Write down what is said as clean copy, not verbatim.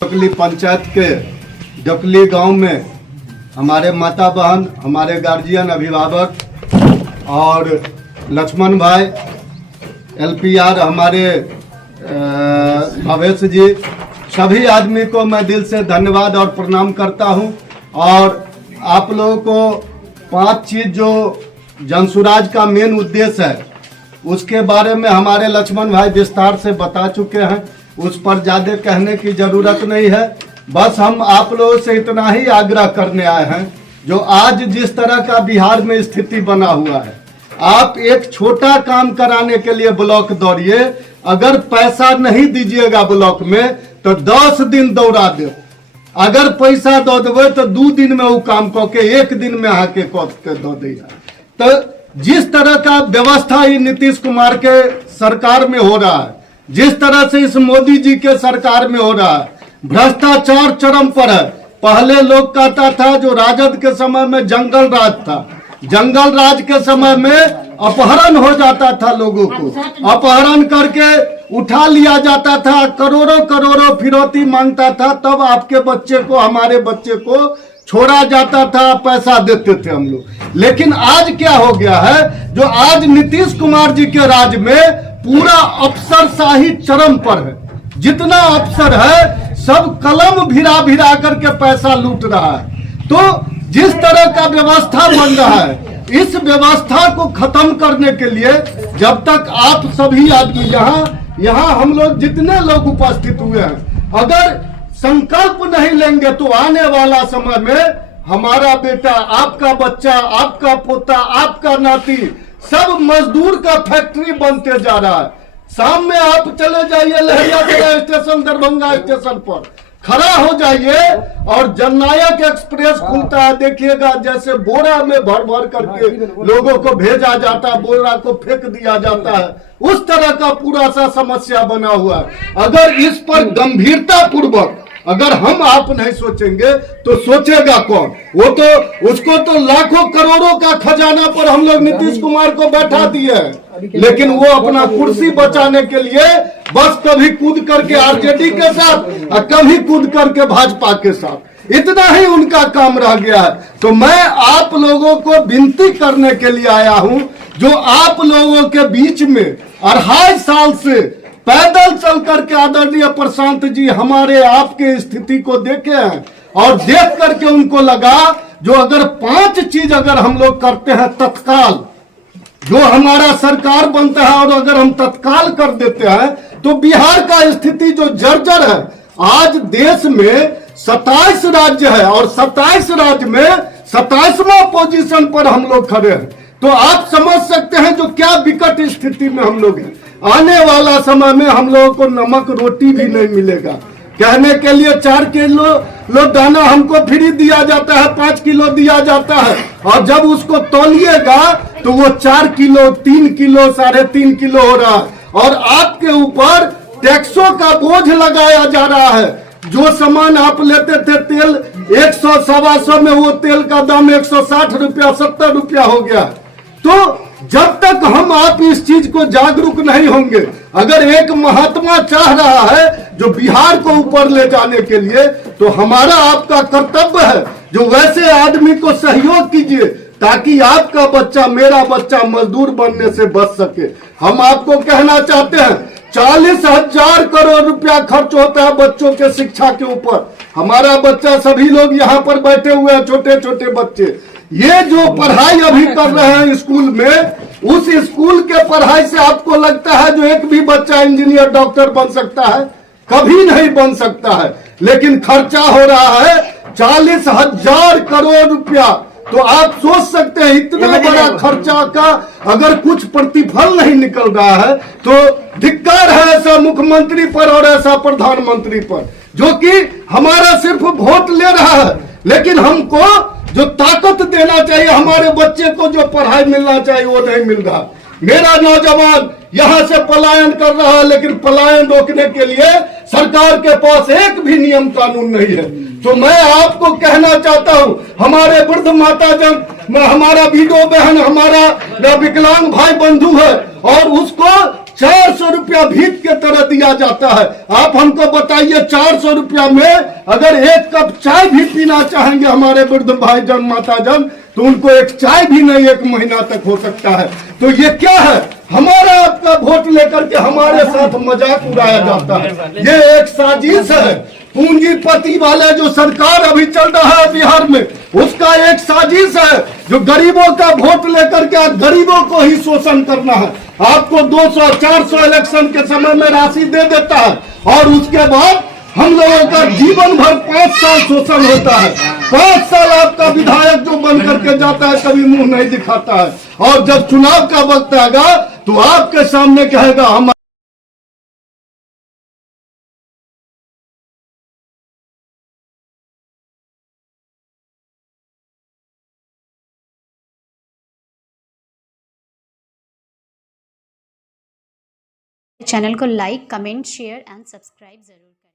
डोकली पंचायत के डोकली गांव में हमारे माता बहन, हमारे गार्जियन, अभिभावक और लक्ष्मण भाई, LPR, हमारे भवेश जी, सभी आदमी को मैं दिल से धन्यवाद और प्रणाम करता हूं। और आप लोगों को 5 चीज़ जो जनसुराज का मेन उद्देश्य है उसके बारे में हमारे लक्ष्मण भाई विस्तार से बता चुके हैं, उस पर ज़्यादा कहने की ज़रूरत नहीं है। बस हम आप लोगों से इतना ही आग्रह करने आए हैं, जो आज जिस तरह का बिहार में स्थिति बना हुआ है, आप एक छोटा काम कराने के लिए ब्लॉक दौड़िए, अगर पैसा नहीं दीजिएगा ब्लॉक में तो 10 दिन दौड़ा दे, अगर पैसा दो देवे तो 2 दिन में वो काम करके 1 दिन में आके दो दिया। तो जिस तरह का व्यवस्था ये नीतीश कुमार के सरकार में हो रहा है, जिस तरह से इस मोदी जी के सरकार में हो रहा है, भ्रष्टाचार चरम पर है। पहले लोग कहता था जो राजद के समय में जंगल राज था, जंगल राज के समय में अपहरण हो जाता था, लोगों को अपहरण करके उठा लिया जाता था, करोड़ों करोड़ों फिरौती मांगता था, तब आपके बच्चे को, हमारे बच्चे को छोड़ा जाता था, पैसा देते थे हम लोग। लेकिन आज क्या हो गया है, जो आज नीतीश कुमार जी के राज में पूरा अफसरशाही चरम पर है। जितना अफसर है सब कलम भिरा भिरा करके पैसा लूट रहा है। तो जिस तरह का व्यवस्था बन रहा है, इस व्यवस्था को खत्म करने के लिए जब तक आप सभी आदमी यहाँ हम लोग जितने लोग उपस्थित हुए हैं, अगर संकल्प नहीं लेंगे तो आने वाला समय में हमारा बेटा, आपका बच्चा, आपका पोता, आपका नाती सब मजदूर का फैक्ट्री बनते जा रहा है। शाम में आप चले जाइए लहरियासराय स्टेशन, दरभंगा स्टेशन पर खड़ा हो जाइए और जननायक एक्सप्रेस खुलता है, देखिएगा जैसे बोरा में भर भर करके लोगों को भेजा जाता है, बोरा को फेंक दिया जाता है, उस तरह का पूरा सा समस्या बना हुआ है। अगर इस पर गंभीरता पूर्वक अगर हम आप नहीं सोचेंगे तो सोचेगा कौन? वो तो उसको तो लाखों करोड़ों का खजाना पर हम लोग नीतीश कुमार को बैठा दिए हैं, लेकिन वो अपना कुर्सी बचाने के लिए बस कभी कूद करके आरजेडी के साथ और कभी कूद करके भाजपा के साथ, इतना ही उनका काम रह गया है। तो मैं आप लोगों को विनती करने के लिए आया हूं, जो आप लोगों के बीच में 2.5 साल से पैदल चल करके आदरणीय प्रशांत जी हमारे आपके स्थिति को देखे हैं, और देख करके उनको लगा जो अगर 5 चीज अगर हम लोग करते हैं तत्काल, जो हमारा सरकार बनता है और अगर हम तत्काल कर देते हैं तो बिहार का स्थिति जो जर्जर है, आज देश में 27 राज्य है और 27 राज्य में 27वां पोजीशन पर हम लोग खड़े हैं। तो आप समझ सकते हैं जो क्या विकट स्थिति में हम लोग हैं। आने वाला समय में हम लोगों को नमक रोटी भी नहीं मिलेगा। कहने के लिए 4 किलो दाना हमको फ्री दिया जाता है, 5 किलो दिया जाता है, और जब उसको तौलिएगा तो वो 4 किलो, 3 किलो, 3.5 किलो हो रहा है। और आपके ऊपर टैक्सों का बोझ लगाया जा रहा है। जो सामान आप लेते थे तेल 100 सवा 100 में, वो तेल का दाम 160 रुपया, 70 रुपया हो गया। तो जब तक हम आप इस चीज को जागरूक नहीं होंगे, अगर एक महात्मा चाह रहा है जो बिहार को ऊपर ले जाने के लिए, तो हमारा आपका कर्तव्य है जो वैसे आदमी को सहयोग कीजिए ताकि आपका बच्चा, मेरा बच्चा मजदूर बनने से बच सके। हम आपको कहना चाहते हैं 40,000 करोड़ रुपया खर्च होता है बच्चों के शिक्षा के ऊपर। हमारा बच्चा, सभी लोग यहाँ पर बैठे हुए हैं, छोटे छोटे बच्चे, ये जो पढ़ाई अभी कर रहे हैं स्कूल में, उस स्कूल के पढ़ाई से आपको लगता है जो एक भी बच्चा इंजीनियर, डॉक्टर बन सकता है? कभी नहीं बन सकता है। लेकिन खर्चा हो रहा है 40,000 करोड़ रुपया। तो आप सोच सकते हैं इतना बड़ा खर्चा का अगर कुछ प्रतिफल नहीं निकल रहा है तो धिक्कार है ऐसा मुख्यमंत्री पर और ऐसा प्रधानमंत्री पर, जो कि हमारा सिर्फ वोट ले रहा है, लेकिन हमको जो ताकत देना चाहिए, हमारे बच्चे को जो पढ़ाई मिलना चाहिए वो नहीं मिल रहा। मेरा नौजवान यहाँ से पलायन कर रहा है, लेकिन पलायन रोकने के लिए सरकार के पास एक भी नियम कानून नहीं है। तो मैं आपको कहना चाहता हूं, हमारे वृद्ध माता जन, हमारा विडो बहन, हमारा विकलांग भाई बंधु है और उसको 400 रुपया भीख के तरह दिया जाता है। आप हमको बताइए 400 रुपया में अगर एक कप चाय भी पीना चाहेंगे हमारे वृद्ध भाई जन माता जन, तो उनको एक चाय भी नहीं एक महीना तक हो सकता है। तो ये क्या है? हमारा आपका वोट लेकर के हमारे साथ मजाक उड़ाया जाता है। ये एक साजिश है। पूंजीपति वाले जो सरकार अभी चल रहा है बिहार में, उसका एक साजिश है जो गरीबों का वोट लेकर के गरीबों को ही शोषण करना है। आपको 200-400 इलेक्शन के समय में राशि दे देता है और उसके बाद हम लोगों का जीवन भर 5 साल शोषण होता है। 5 साल आपका विधायक जो बन करके जाता है कभी मुंह नहीं दिखाता है, और जब चुनाव का वक्त आएगा तो आपके सामने कहेगा हम चैनल को like, comment, share and subscribe जरूर करें।